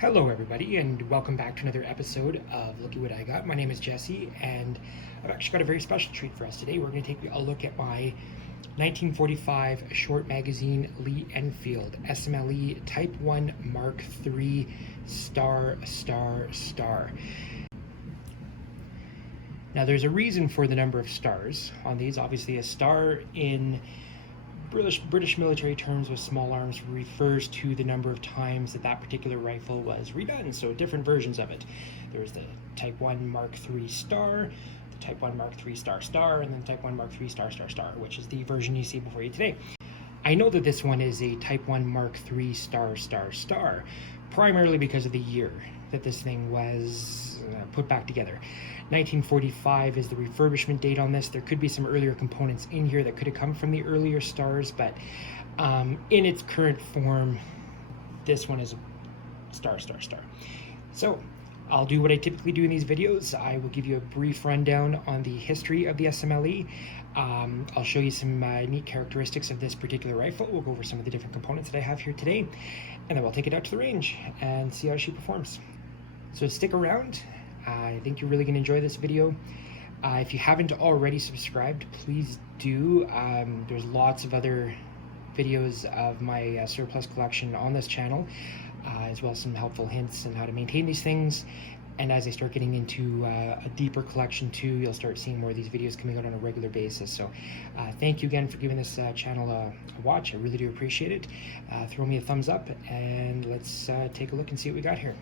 Hello everybody and welcome back to another episode of Looky What I Got. My name is Jesse and I've actually got a very special treat for us today. We're going to take a look at my 1945 short magazine Lee Enfield SMLE Type 1 Mark III star. Now there's a reason for the number of stars on these. Obviously a star in British military terms with small arms refers to the number of times that particular rifle was redone, so different versions of it. There was the Type 1 Mark III star, the Type 1 Mark III star, and then Type 1 Mark III star, which is the version you see before you today. I know that this one is a Type 1 Mark III star, primarily because of the year that this thing was put back together. 1945 is the refurbishment date on this. There could be some earlier components in here that could have come from the earlier stars, but in its current form, this one is a star. So I'll do what I typically do in these videos. I will give you a brief rundown on the history of the SMLE. I'll show you some neat characteristics of this particular rifle. We'll go over some of the different components that I have here today, and then we'll take it out to the range and see how she performs. So stick around. I think you're really going to enjoy this video. If you haven't already subscribed, please do. There's lots of other videos of my surplus collection on this channel, as well as some helpful hints on how to maintain these things. And as I start getting into a deeper collection too, you'll start seeing more of these videos coming out on a regular basis. So thank you again for giving this channel a watch. I really do appreciate it. Throw me a thumbs up and let's take a look and see what we got here.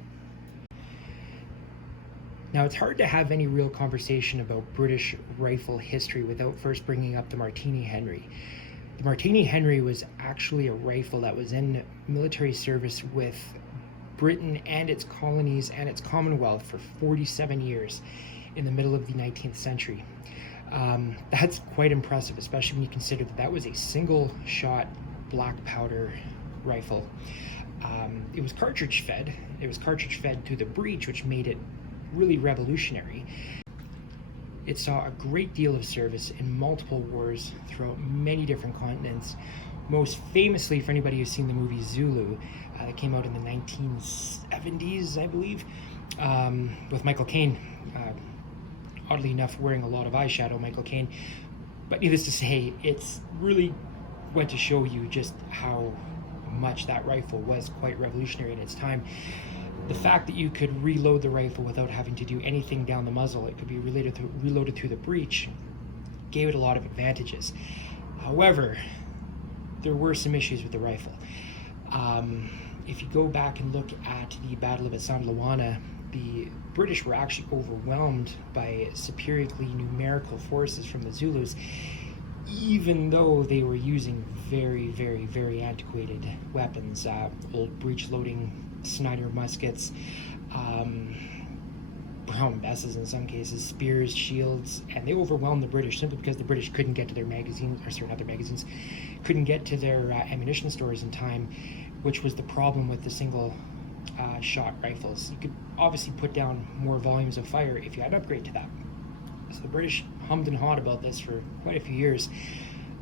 Now, it's hard to have any real conversation about British rifle history without first bringing up the Martini Henry. The Martini Henry was actually a rifle that was in military service with Britain and its colonies and its Commonwealth for 47 years in the middle of the 19th century. That's quite impressive, especially when you consider that that was a single-shot black powder rifle. It was cartridge fed. It was cartridge fed through the breech, which made it really revolutionary. It saw a great deal of service in multiple wars throughout many different continents. Most famously, for anybody who's seen the movie Zulu, that came out in the 1970s, I believe, with Michael Caine. Oddly enough, wearing a lot of eyeshadow, Michael Caine. But needless to say, it's really went to show you just how much that rifle was quite revolutionary in its time. The fact that you could reload the rifle without having to do anything down the muzzle, it could be reloaded through the breech, gave it a lot of advantages. However, there were some issues with the rifle. If you go back and look at the Battle of San Luana, the British were actually overwhelmed by superiorly numerical forces from the Zulus, even though they were using very antiquated weapons, old breech-loading Snyder muskets, Brown Besses in some cases, spears, shields, and they overwhelmed the British simply because the British couldn't get to their magazines, or sorry, not their magazines, couldn't get to their ammunition stores in time, which was the problem with the single shot rifles. You could obviously put down more volumes of fire if you had an upgrade to that. So the British hummed and hawed about this for quite a few years,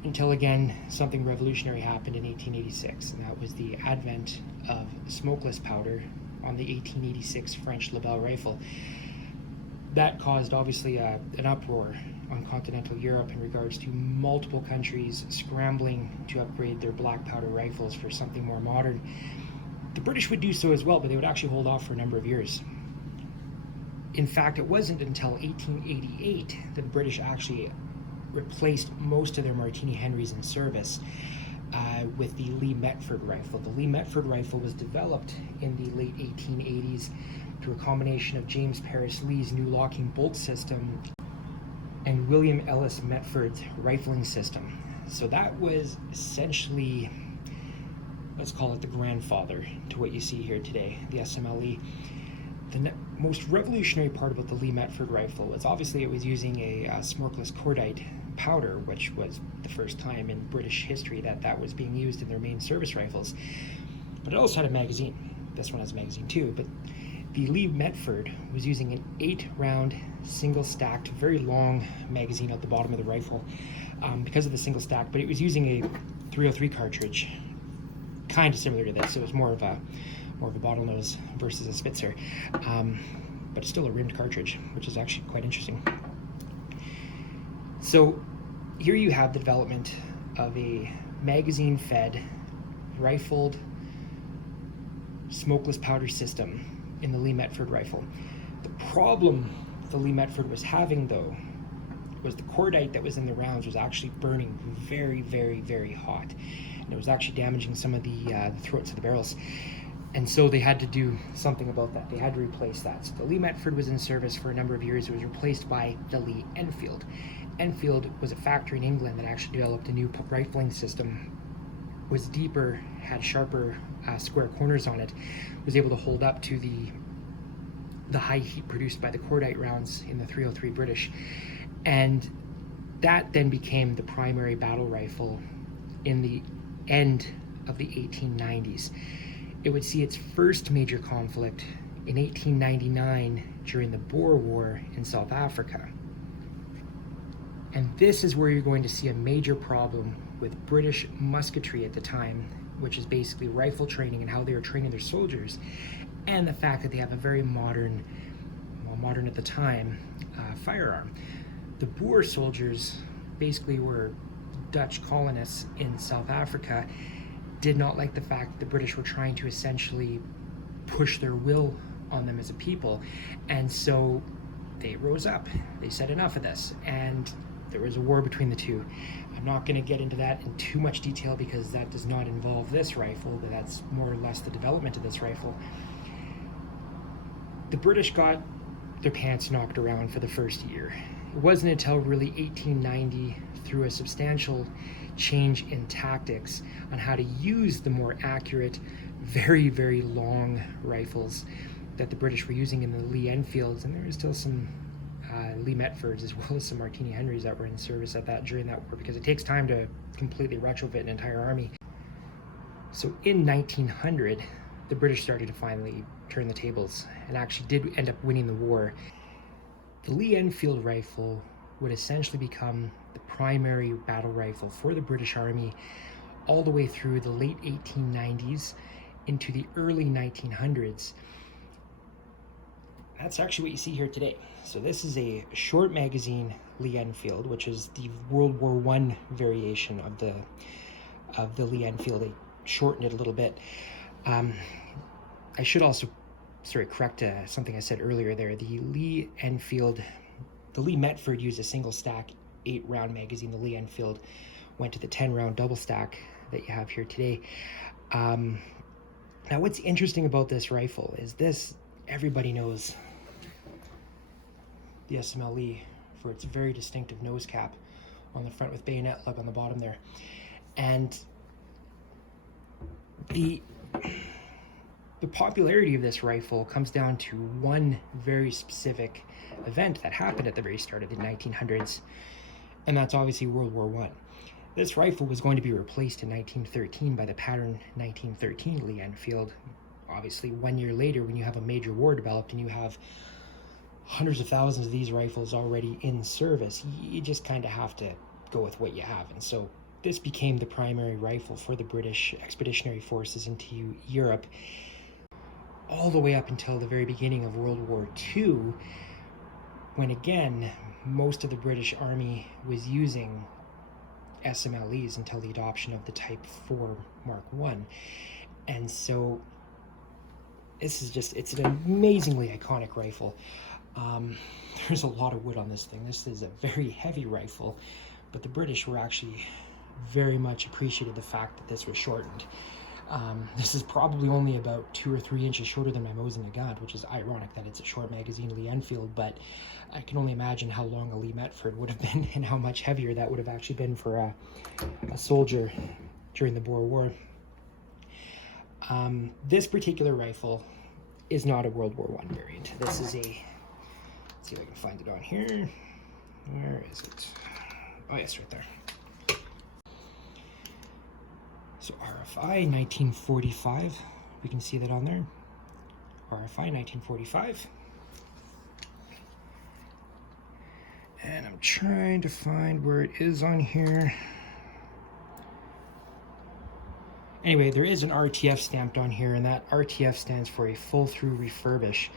until again something revolutionary happened in 1886, and that was the advent of smokeless powder on the 1886 French Lebel rifle. That caused obviously an uproar on continental Europe in regards to multiple countries scrambling to upgrade their black powder rifles for something more modern. The British would do so as well, but they would actually hold off for a number of years. In fact, it wasn't until 1888 that the British actually replaced most of their Martini Henrys in service with the Lee Metford rifle. The Lee Metford rifle was developed in the late 1880s through a combination of James Paris Lee's new locking bolt system and William Ellis Metford's rifling system. So that was essentially, let's call it the grandfather to what you see here today, the SMLE. The most revolutionary part about the Lee Metford rifle was obviously it was using a smokeless cordite powder, which was the first time in British history that was being used in their main service rifles. But it also had a magazine. This one has a magazine too, but the Lee Metford was using an 8-round single-stacked, very long magazine at the bottom of the rifle because of the single stack, but it was using a .303 cartridge, kind of similar to this. It was more of a more of a bottlenose versus a Spitzer, but it's still a rimmed cartridge, which is actually quite interesting. So here you have the development of a magazine-fed, rifled, smokeless powder system in the Lee Metford rifle. The problem the Lee Metford was having, though, was the cordite that was in the rounds was actually burning very, very, very hot. And it was actually damaging some of the throats of the barrels. And so they had to do something about that. They had to replace that. So the Lee Metford was in service for a number of years. It was replaced by the Lee Enfield. Enfield was a factory in England that actually developed a new rifling system, was deeper, had sharper square corners on it, was able to hold up to the high heat produced by the cordite rounds in the 303 British. And that then became the primary battle rifle in the end of the 1890s. It would see its first major conflict in 1899 during the Boer War in South Africa. And this is where you're going to see a major problem with British musketry at the time, which is basically rifle training and how they were training their soldiers, and the fact that they have a very modern, well, modern at the time, firearm. The Boer soldiers basically were Dutch colonists in South Africa, did not like the fact that the British were trying to essentially push their will on them as a people, and so they rose up. They said enough of this, and there was a war between the two. I'm not going to get into that in too much detail because that does not involve this rifle, but that's more or less the development of this rifle. The British got their pants knocked around for the first year. It wasn't until really 1890, through a substantial change in tactics on how to use the more accurate, very, very long rifles that the British were using in the Lee Enfields, and there is still some Lee Metfords as well as some Martini Henrys that were in service during that war, because it takes time to completely retrofit an entire army. So in 1900, the British started to finally turn the tables and actually did end up winning the war. The Lee Enfield rifle would essentially become the primary battle rifle for the British Army all the way through the late 1890s into the early 1900s. That's actually what you see here today. So this is a short magazine Lee Enfield, which is the World War I variation of the Lee Enfield. They shortened it a little bit. I should also correct something I said earlier there. The Lee Enfield, the Lee Metford used a single stack 8-round magazine. The Lee Enfield went to the 10-round double stack that you have here today. Now what's interesting about this rifle is this, everybody knows the SMLE for its very distinctive nose cap on the front with bayonet lug on the bottom there. And the popularity of this rifle comes down to one very specific event that happened at the very start of the 1900s, and that's obviously World War I. This rifle was going to be replaced in 1913 by the pattern 1913 Lee Enfield. Obviously, 1 year later, when you have a major war developed and you have hundreds of thousands of these rifles already in service, you just kind of have to go with what you have. And so this became the primary rifle for the British expeditionary forces into Europe all the way up until the very beginning of World War II, when again, most of the British Army was using SMLEs until the adoption of the Type 4 Mark I. And so this is just, it's an amazingly iconic rifle. There's a lot of wood on this thing. This is a very heavy rifle, but the British were actually very much appreciated the fact that this was shortened. This is probably only about 2 or 3 inches shorter than my Mauser, which is ironic that it's a short magazine Lee Enfield, but I can only imagine how long a Lee Metford would have been and how much heavier that would have actually been for a soldier during the Boer War. This particular rifle is not a World War I variant. This is a, let's see if I can find it on here. Where is it? Oh yes, right there. So RFI 1945, we can see that on there. RFI 1945. And I'm trying to find where it is on here. Anyway, there is an RTF stamped on here, and that RTF stands for a full through refurbish,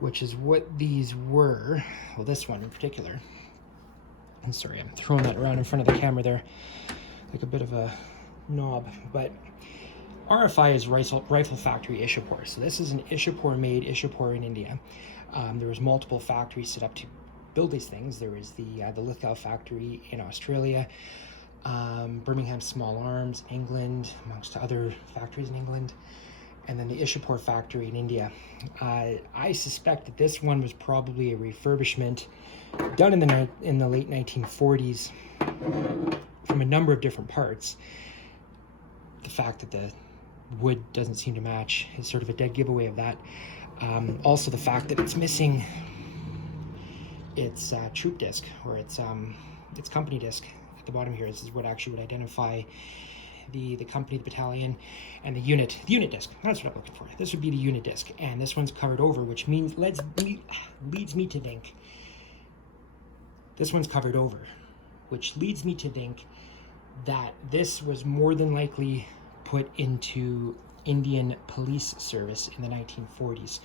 which is what these were. Well, this one in particular. I'm sorry, I'm throwing that around in front of the camera there like a bit of a knob, but RFI is Rifle Factory Ishapur. So this is an Ishapur-made Ishapur in India. There was multiple factories set up to build these things. There was the Lithgow factory in Australia, Birmingham Small Arms, England, amongst other factories in England, and then the Ishapur factory in India. I suspect that this one was probably a refurbishment done in the late 1940s from a number of different parts. The fact that the wood doesn't seem to match is sort of a dead giveaway of that. Also the fact that it's missing its troop disc, or its company disc at the bottom here. This is what actually would identify the company, the battalion, and the unit disc. That's what I'm looking for. This would be the unit disc, and this one's covered over, which means leads me to think this one's covered over, which leads me to think that this was more than likely put into Indian police service in the 1940s.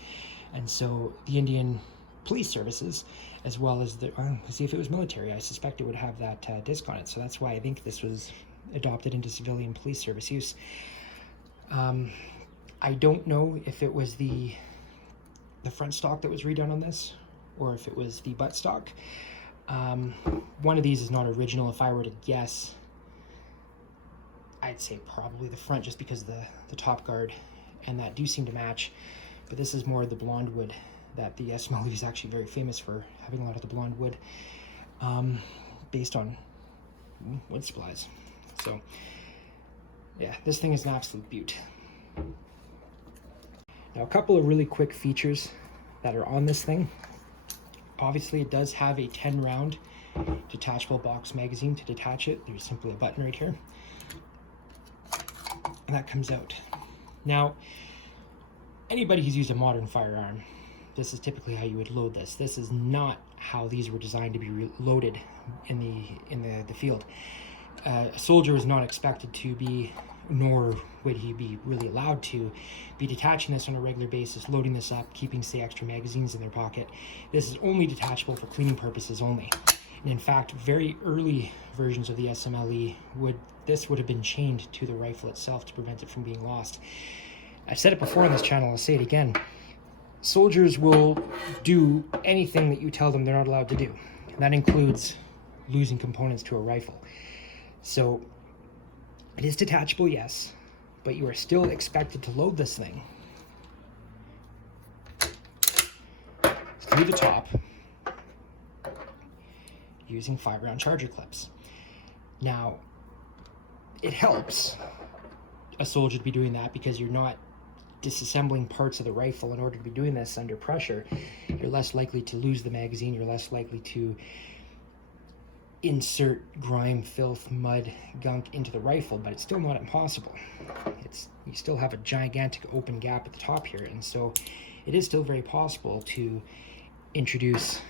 And so the Indian police services, as well as let's see if it was military, I suspect it would have that disc on it. So that's why I think this was adopted into civilian police service use. I don't know if it was the front stock that was redone on this, or if it was the butt stock. One of these is not original. If I were to guess, I'd say probably the front, just because the top guard and that do seem to match. But this is more of the blonde wood that the SMLE is actually very famous for, having a lot of the blonde wood based on wood supplies. So yeah, this thing is an absolute beaut. Now, a couple of really quick features that are on this thing. Obviously, it does have a 10-round detachable box magazine. To detach it, there's simply a button right here, and that comes out. Now, anybody who's used a modern firearm, this is typically how you would load this. This is not how these were designed to be loaded in the field. A soldier is not expected to be, nor would he be really allowed to, be detaching this on a regular basis, loading this up, keeping, say, extra magazines in their pocket. This is only detachable for cleaning purposes only. And in fact, very early versions of the SMLE would have been chained to the rifle itself to prevent it from being lost. I've said it before on this channel, I'll say it again. Soldiers will do anything that you tell them they're not allowed to do. And that includes losing components to a rifle. So it is detachable, yes, but you are still expected to load this thing through the top using 5-round charger clips. Now, it helps a soldier to be doing that because you're not disassembling parts of the rifle in order to be doing this under pressure. You're less likely to lose the magazine, you're less likely to insert grime, filth, mud, gunk into the rifle, but it's still not impossible. You still have a gigantic open gap at the top here, and so it is still very possible to introduce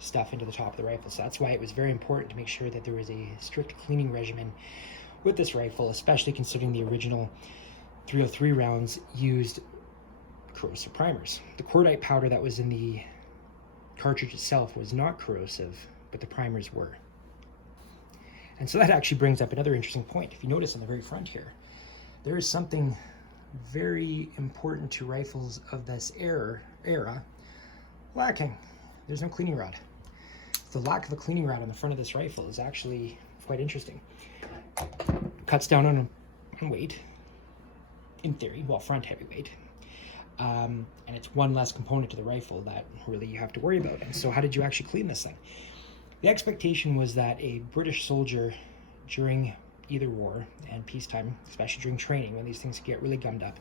stuff into the top of the rifle. So that's why it was very important to make sure that there was a strict cleaning regimen with this rifle, especially considering the original 303 rounds used corrosive primers. The cordite powder that was in the cartridge itself was not corrosive, but the primers were. And so that actually brings up another interesting point. If you notice on the very front here, there is something very important to rifles of this era lacking. There's no cleaning rod. The lack of a cleaning rod on the front of this rifle is actually quite interesting. Cuts down on weight, in theory, well, front heavy weight. And it's one less component to the rifle that really you have to worry about. And so how did you actually clean this thing? The expectation was that a British soldier during either war and peacetime, especially during training when these things get really gummed up,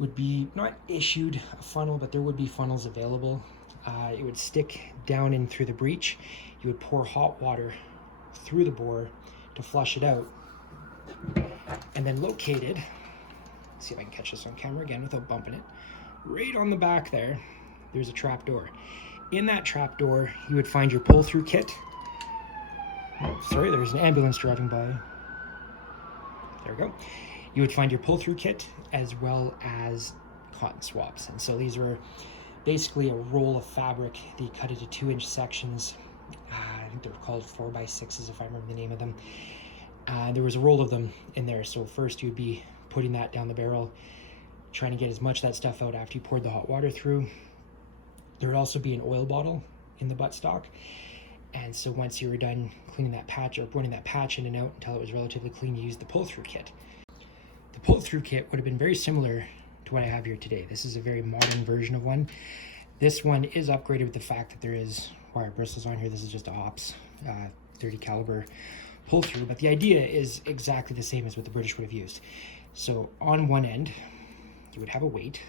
would be not issued a funnel, but there would be funnels available. It would stick down in through the breech. You would pour hot water through the bore to flush it out, and then located, see if I can catch this on camera again without bumping it, right on the back there's a trap door. In that trap door, you would find your pull-through kit. Oh, sorry, there's an ambulance driving by. There we go. You would find your pull-through kit as well as cotton swabs. And so these were basically a roll of fabric that you cut into 2-inch sections. I think they were called 4x6s if I remember the name of them. There was a roll of them in there. So first you'd be putting that down the barrel, trying to get as much of that stuff out after you poured the hot water through. There would also be an oil bottle in the buttstock. And so once you were done cleaning that patch or running that patch in and out until it was relatively clean, you used the pull-through kit. The pull-through kit would have been very similar to what I have here today. This is a very modern version of one. This one is upgraded with the fact that there is wire bristles on here. This is just a Hops 30 caliber pull-through, but the idea is exactly the same as what the British would have used. So on one end, you would have a weight.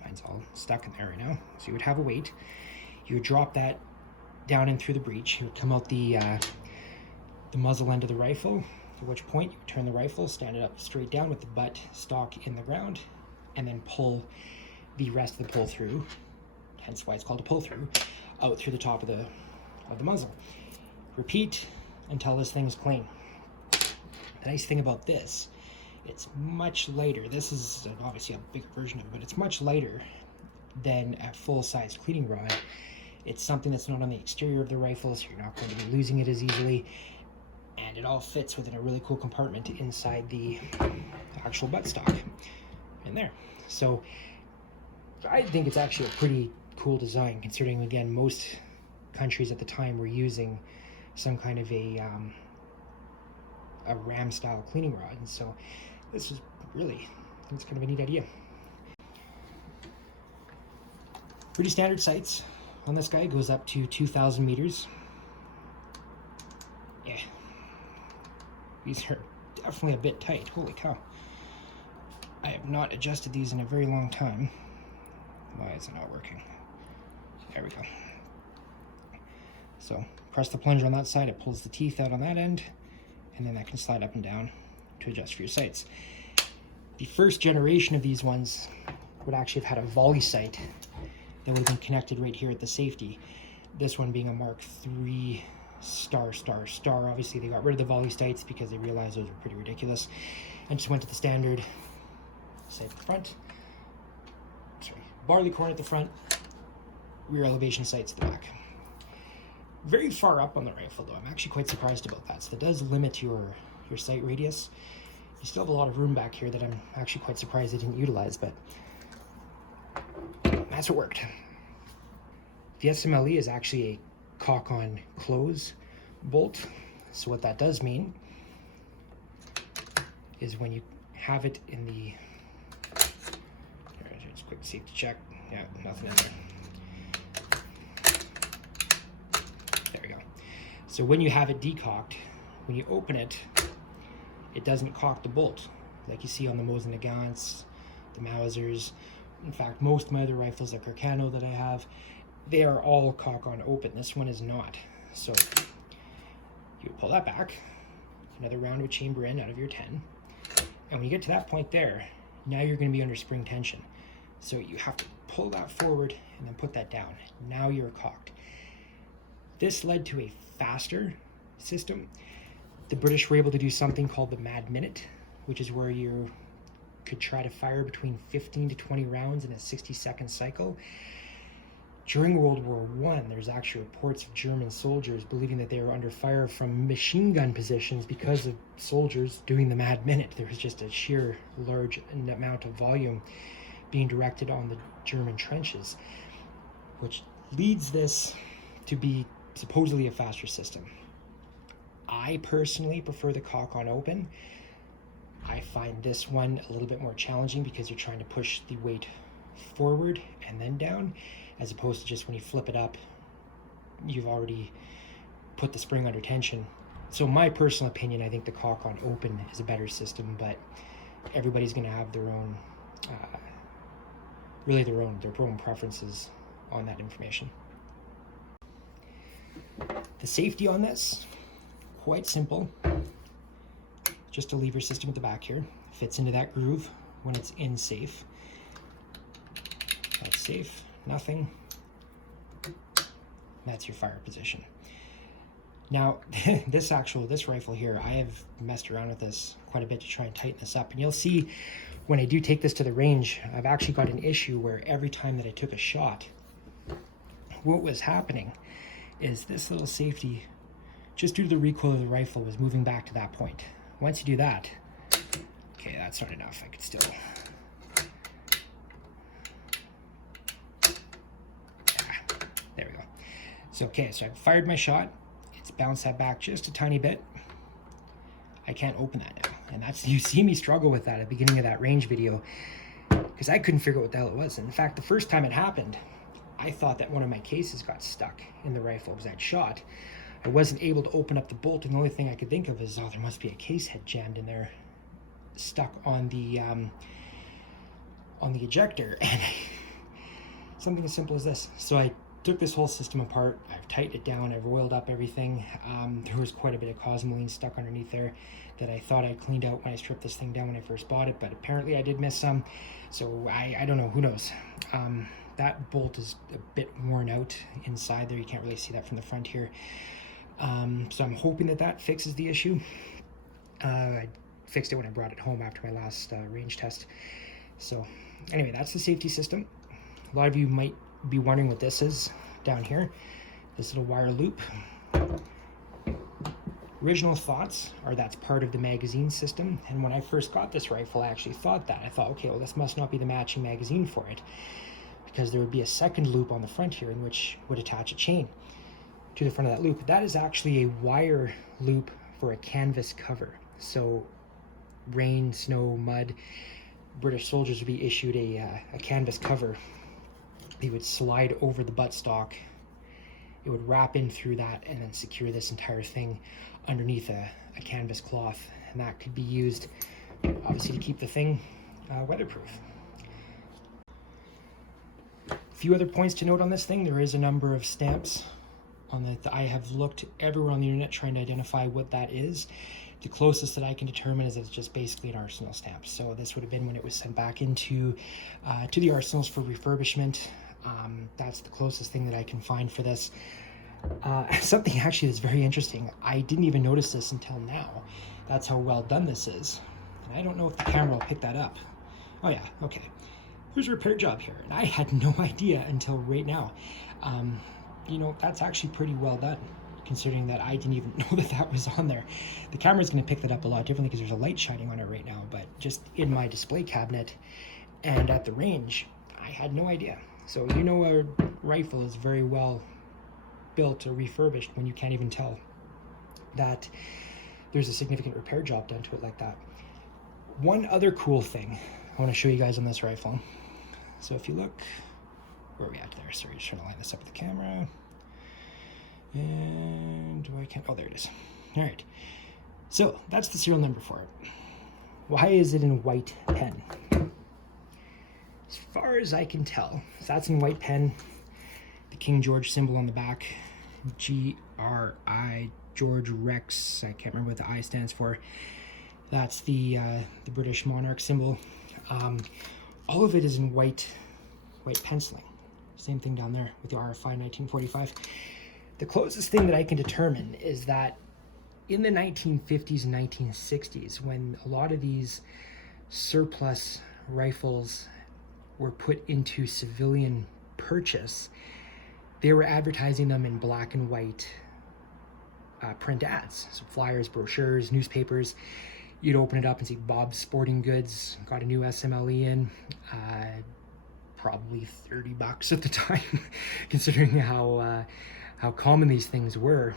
Mine's all stuck in there right now. So you would have a weight. You would drop that down in through the breech. You would come out the muzzle end of the rifle, at which point you would turn the rifle, stand it up straight down with the butt stock in the ground, and then pull the rest of the pull-through, hence why it's called a pull-through, out through the top of the muzzle. Repeat until this thing is clean. The nice thing about this, it's much lighter. This is obviously a bigger version of it, but it's much lighter than a full-size cleaning rod. It's something that's not on the exterior of the rifle, so you're not going to be losing it as easily. And it all fits within a really cool compartment inside the actual buttstock in there. So I think it's actually a pretty cool design, considering, again, most countries at the time were using some kind of a ram style cleaning rod. And so this is really, I think it's kind of a neat idea. Pretty standard sights on this guy. Goes up to 2,000 meters. Yeah, these are definitely a bit tight. Holy cow. I have not adjusted these in a very long time. Why is it not working? There we go. So press the plunger on that side, it pulls the teeth out on that end, and then that can slide up and down to adjust for your sights. The first generation of these ones would actually have had a volley sight that would have been connected right here at the safety. This one being a Mark III star. Obviously they got rid of the volley sights because they realized those were pretty ridiculous and just went to the standard sight at the front. Sorry, barleycorn at the front, rear elevation sights at the back. Very far up on the rifle though. I'm actually quite surprised about that. So that does limit your sight radius. You still have a lot of room back here that I'm actually quite surprised they didn't utilize, but that's what worked. The SMLE is actually a cock on close bolt. So what that does mean is when you have it in the, just quick safety check. Yeah, nothing in there. There we go. So when you have it decocked, when you open it, it doesn't cock the bolt like you see on the Mauser, the Mausers. In fact, most of my other rifles, like Carcano that I have, they are all cock on open. This one is not. So you pull that back, another round of chamber in out of your 10. And when you get to that point there, now you're going to be under spring tension. So you have to pull that forward and then put that down. Now you're cocked. This led to a faster system. The British were able to do something called the Mad Minute, which is where you could try to fire between 15 to 20 rounds in a 60-second cycle. During World War I, there's actually reports of German soldiers believing that they were under fire from machine gun positions because of soldiers doing the Mad Minute. There was just a sheer large amount of volume being directed on the German trenches, which leads this to be supposedly a faster system. I personally prefer the cock on open. I find this one a little bit more challenging because you're trying to push the weight forward and then down, as opposed to just when you flip it up, you've already put the spring under tension. So my personal opinion, I think the cock on open is a better system, but everybody's going to have their own, their own preferences on that information. The safety on this, quite simple. Just a lever system at the back here. Fits into that groove when it's in safe. That's safe, nothing. That's your fire position. Now, this rifle here, I have messed around with this quite a bit to try and tighten this up. And you'll see when I do take this to the range, I've actually got an issue where every time that I took a shot, what was happening is this little safety, just due to the recoil of the rifle, was moving back to that point. Once you do that, okay, that's not enough. I could still... There we go. So, okay, so I fired my shot. It's bounced that back just a tiny bit. I can't open that now. And that's, you see me struggle with that at the beginning of that range video, because I couldn't figure out what the hell it was. And in fact, the first time it happened, I thought that one of my cases got stuck in the rifle because I'd shot. I wasn't able to open up the bolt, and the only thing I could think of is, oh, there must be a case head jammed in there, stuck on the ejector. And something as simple as this. So I took this whole system apart. I've tightened it down. I've oiled up everything. There was quite a bit of cosmoline stuck underneath there that I thought I'd cleaned out when I stripped this thing down when I first bought it, but apparently I did miss some. So I don't know, who knows. That bolt is a bit worn out inside there. You can't really see that from the front here. So I'm hoping that that fixes the issue. I fixed it when I brought it home after my last range test. So anyway, that's the safety system. A lot of you might be wondering what this is down here, this little wire loop. Original thoughts are that's part of the magazine system, and when I first got this rifle, I actually thought that. I thought, okay, well, this must not be the matching magazine for it, because there would be a second loop on the front here in which would attach a chain to the front of that loop. That is actually a wire loop for a canvas cover. So rain, snow, mud, British soldiers would be issued a canvas cover. They would slide over the buttstock. It would wrap in through that and then secure this entire thing underneath a canvas cloth. And that could be used, obviously, to keep the thing weatherproof. A few other points to note on this thing. There is a number of stamps on the I have looked everywhere on the internet trying to identify what that is. The closest that I can determine is that it's just basically an arsenal stamp. So this would have been when it was sent back into to the arsenals for refurbishment. That's the closest thing that I can find for this. Something actually that's very interesting. I didn't even notice this until now. That's how well done this is. And I don't know if the camera will pick that up. Oh yeah, okay. There's a repair job here, and I had no idea until right now. You know, that's actually pretty well done, considering that I didn't even know that that was on there. The camera's going to pick that up a lot differently because there's a light shining on it right now, but just in my display cabinet and at the range, I had no idea. So you know a rifle is very well built or refurbished when you can't even tell that there's a significant repair job done to it like that. One other cool thing I want to show you guys on this rifle. So if you look, where are we at there? Sorry, just trying to line this up with the camera. And oh, there it is. All right. So that's the serial number for it. Why is it in white pen? As far as I can tell, so that's in white pen. The King George symbol on the back, G-R-I, George Rex. I can't remember what the I stands for. That's the British monarch symbol. All of it is in white penciling. Same thing down there with the RFI 1945. The closest thing that I can determine is that in the 1950s and 1960s, when a lot of these surplus rifles were put into civilian purchase, they were advertising them in black and white print ads. So flyers, brochures, newspapers. You'd open it up and see Bob's Sporting Goods got a new SMLE in. Probably $30 at the time, considering how common these things were.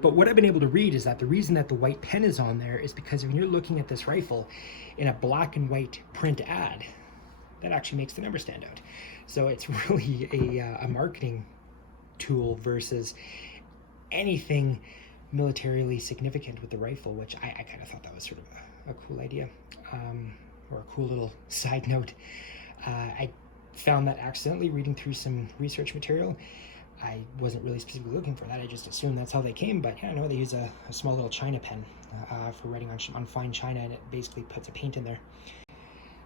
But what I've been able to read is that the reason that the white pen is on there is because when you're looking at this rifle in a black and white print ad, that actually makes the number stand out. So it's really a marketing tool versus anything militarily significant with the rifle, which I kind of thought that was sort of a cool idea, or a cool little side note. I found that accidentally reading through some research material. I wasn't really specifically looking for that. I just assumed that's how they came, but yeah, no, they use a small little China pen for writing on fine China, and it basically puts a paint in there.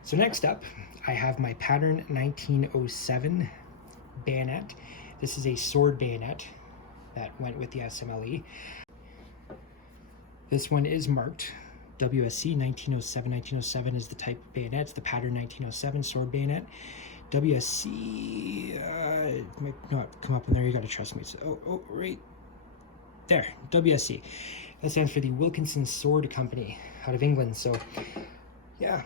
So next up, I have my pattern 1907 bayonet. This is a sword bayonet. that went with the SMLE. This one is marked WSC 1907. 1907 is the type of bayonet. It's the pattern 1907 sword bayonet. WSC, it might not come up in there, you gotta trust me. So, right there, WSC. That stands for the Wilkinson Sword Company out of England. So, yeah,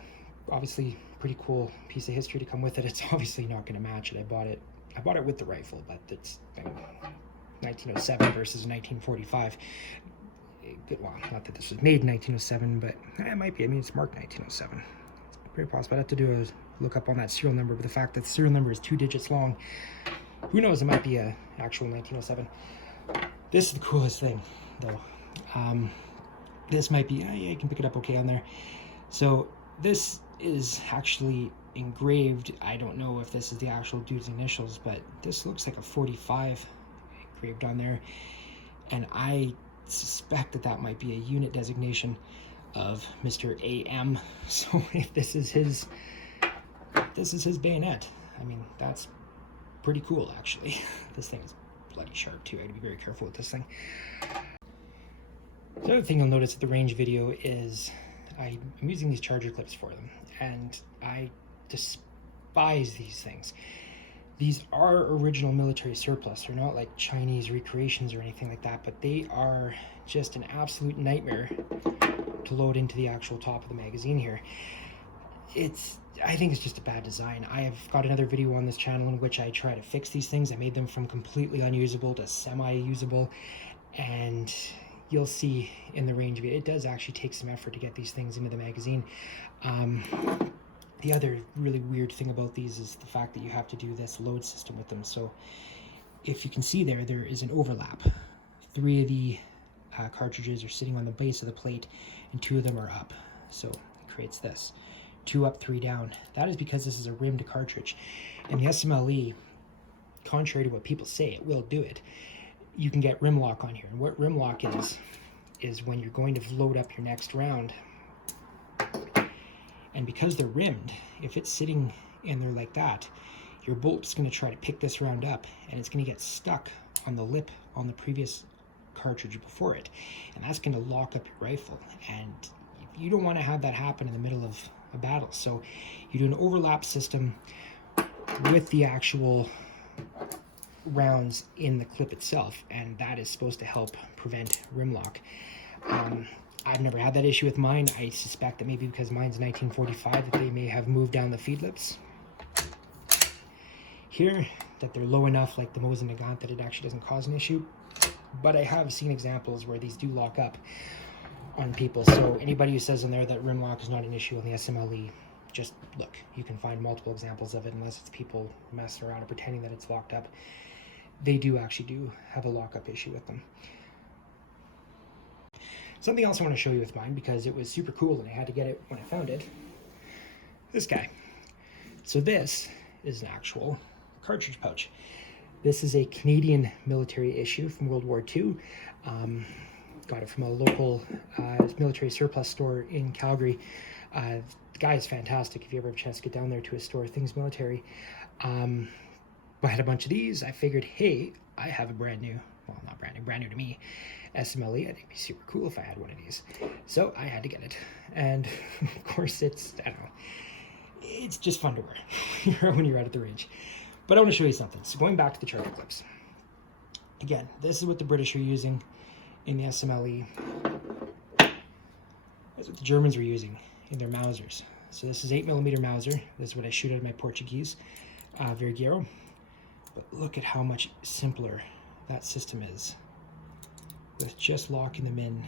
obviously pretty cool piece of history to come with it. It's obviously not gonna match it. I bought it with the rifle, but it's 1907 versus 1945. Well, not that this was made in 1907, but it might be. I mean, it's marked 1907. It's very possible. I'd have to do a look up on that serial number, but the fact that the serial number is 2 digits long, who knows, it might be a actual 1907. This is the coolest thing, though. This might be, yeah, you can pick it up okay on there. So this is actually engraved. I don't know if this is the actual dude's initials, but this looks like a 45 engraved on there, and I suspect that might be a unit designation of Mr. AM. So if this is his bayonet, I mean, that's pretty cool, actually. This thing is bloody sharp too. I gotta be very careful with this thing. The other thing you'll notice at the range video is I'm using these charger clips for them, and I despise these things. These are original military surplus. They're not like Chinese recreations or anything like that, but they are just an absolute nightmare to load into the actual top of the magazine here. I think it's just a bad design. I have got another video on this channel in which I try to fix these things. I made them from completely unusable to semi-usable, and you'll see in the range video, it does actually take some effort to get these things into the magazine. The other really weird thing about these is the fact that you have to do this load system with them. So if you can see there is an overlap. 3 of the cartridges are sitting on the base of the plate, and 2 of them are up. So it creates this. 2 up, 3 down. That is because this is a rimmed cartridge. And the SMLE, contrary to what people say, it will do it. You can get rim lock on here. And what rim lock is when you're going to load up your next round, and because they're rimmed, if it's sitting in there like that, your bolt's going to try to pick this round up, and it's going to get stuck on the lip on the previous cartridge before it, and that's going to lock up your rifle, and you don't want to have that happen in the middle of a battle. So you do an overlap system with the actual rounds in the clip itself, and that is supposed to help prevent rim lock. I've never had that issue with mine. I suspect that maybe because mine's 1945 that they may have moved down the feed lips here, that they're low enough like the Mauser that it actually doesn't cause an issue. But I have seen examples where these do lock up on people. So anybody who says in there that rim lock is not an issue on the SMLE, just look. You can find multiple examples of it, unless it's people messing around and pretending that it's locked up. They do actually have a lockup issue with them. Something else I want to show you with mine, because it was super cool and I had to get it when I found it. This guy. So this is an actual cartridge pouch. This is a Canadian military issue from World War II. Got it from a local military surplus store in Calgary. The guy is fantastic. If you ever have a chance to get down there to his store, Things Military. I had a bunch of these. I figured, hey, I have a brand new, well, not brand new to me, SMLE. I think it'd be super cool if I had one of these. So I had to get it. And of course it's, I don't know, it's just fun to wear when you're out at the range. But I want to show you something. So going back to the charger clips. Again, this is what the British are using in the SMLE. That's what the Germans were using in their Mausers. So this is 8mm Mauser. This is what I shoot out of my Portuguese Vergueiro. But look at how much simpler that system is, with just locking them in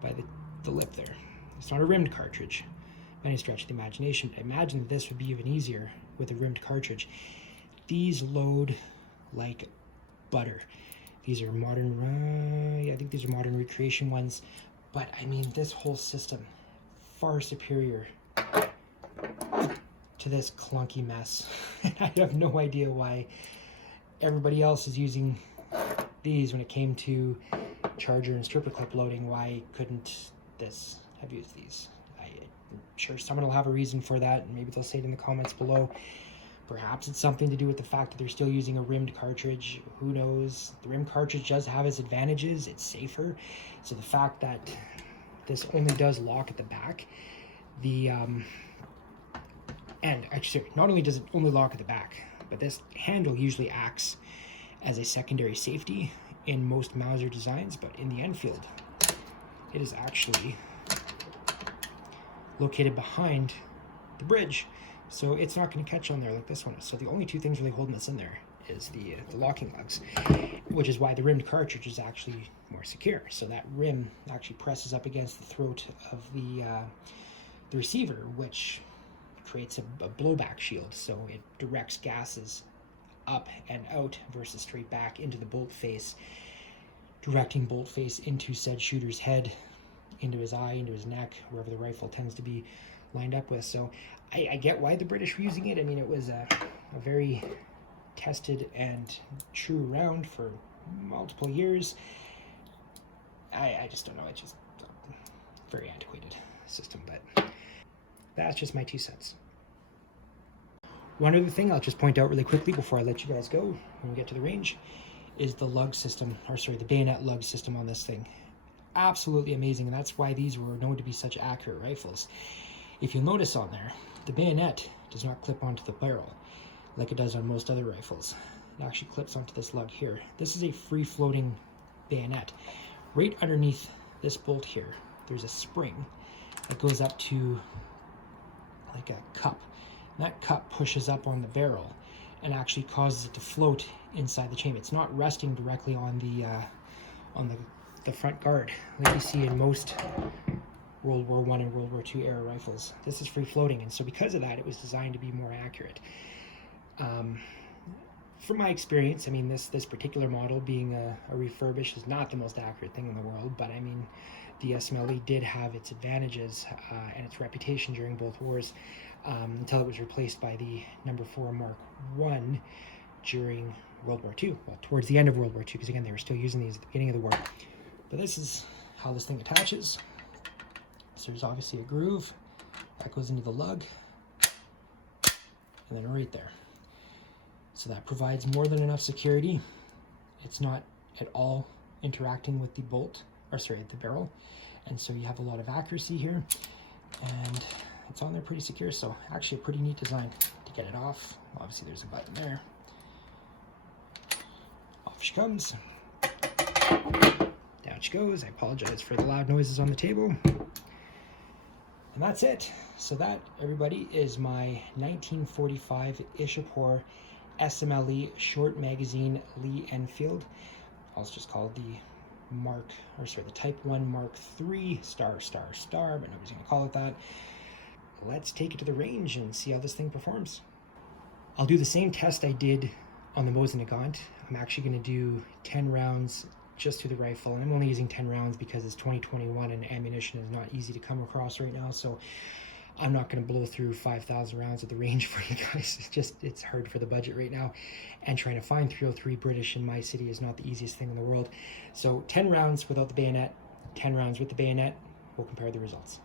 by the lip there. It's not a rimmed cartridge by any stretch of the imagination, but I imagine that this would be even easier with a rimmed cartridge. These load like butter. These are modern, I think these are modern recreation ones, but I mean, this whole system, far superior to this clunky mess. And I have no idea why everybody else is using these when it came to charger and stripper clip loading. Why couldn't this have used these? I'm sure someone will have a reason for that, and maybe they'll say it in the comments below. Perhaps it's something to do with the fact that they're still using a rimmed cartridge. Who knows? The rimmed cartridge does have its advantages. It's safer. So the fact that this only does lock at the back, and actually, not only does it only lock at the back, but this handle usually acts as a secondary safety in most Mauser designs, but in the Enfield, it is actually located behind the bridge. So it's not going to catch on there like this one is. So the only two things really holding this in there is the locking lugs, which is why the rimmed cartridge is actually more secure. So that rim actually presses up against the throat of the receiver, which creates a blowback shield. So it directs gases up and out versus straight back into the bolt face, directing bolt face into said shooter's head, into his eye, into his neck, wherever the rifle tends to be lined up with. So I get why the British were using it. I mean, it was a very tested and true round for multiple years. I just don't know. It's just a very antiquated system, but that's just my 2 cents. One other thing I'll just point out really quickly before I let you guys go when we get to the range is the lug system, the bayonet lug system on this thing. Absolutely amazing, and that's why these were known to be such accurate rifles. If you'll notice on there, the bayonet does not clip onto the barrel like it does on most other rifles. It actually clips onto this lug here. This is a free-floating bayonet. Right underneath this bolt here, there's a spring that goes up to like a cup. And that cup pushes up on the barrel and actually causes it to float inside the chamber. It's not resting directly on the front guard like you see in most World War I and World War II era rifles. This is free floating, and so because of that, it was designed to be more accurate. From my experience, I mean, this particular model being a refurbished is not the most accurate thing in the world, but I mean, the SMLE did have its advantages and its reputation during both wars until it was replaced by the No. 4 Mark I during World War II. Well, towards the end of World War II, because again, they were still using these at the beginning of the war. But this is how this thing attaches. So there's obviously a groove that goes into the lug, and then right there. So that provides more than enough security. It's not at all interacting with the the barrel. And so you have a lot of accuracy here, and it's on there pretty secure. So actually a pretty neat design to get it off. Obviously there's a button there. Off she comes. Down she goes. I apologize for the loud noises on the table. And that's it. So that, everybody, is my 1945 Ishapore SMLE short magazine Lee Enfield. Also just called the Type 1 Mark III star, but nobody's going to call it that. Let's take it to the range and see how this thing performs. I'll do the same test I did on the Mauser. I'm actually going to do 10 rounds just to the rifle, and I'm only using 10 rounds because it's 2021 and ammunition is not easy to come across right now, so I'm not going to blow through 5,000 rounds at the range for you guys. It's hard for the budget right now, and trying to find 303 British in my city is not the easiest thing in the world. So 10 rounds without the bayonet, 10 rounds with the bayonet. We'll compare the results.